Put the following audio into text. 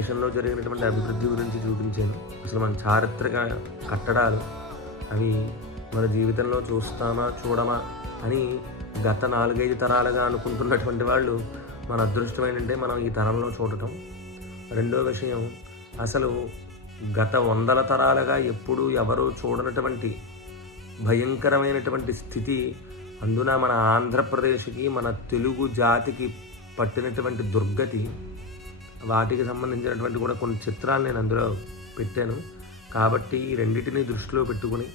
దేశంలో జరిగినటువంటి అభివృద్ధి గురించి చూపించాను. అసలు మన చారిత్రక కట్టడాలు అవి మన జీవితంలో చూస్తామా చూడమా అని గత 4-5 తరాలుగా అనుకుంటున్నటువంటి వాళ్ళు మన అదృష్టం ఏంటంటే మనం ఈ తరంలో చూడటం. రెండో విషయం, అసలు గత 100 తరాలుగా ఎప్పుడు ఎవరు చూడనటువంటి భయంకరమైనటువంటి స్థితి, అందున మన ఆంధ్రప్రదేశ్కి మన తెలుగు జాతికి పట్టినటువంటి దుర్గతి, వాటికి సంబంధించినటువంటి కూడా కొన్ని చిత్రాలు నేను అందులో పెట్టాను. కాబట్టి ఈ రెండింటిని దృష్టిలో పెట్టుకుని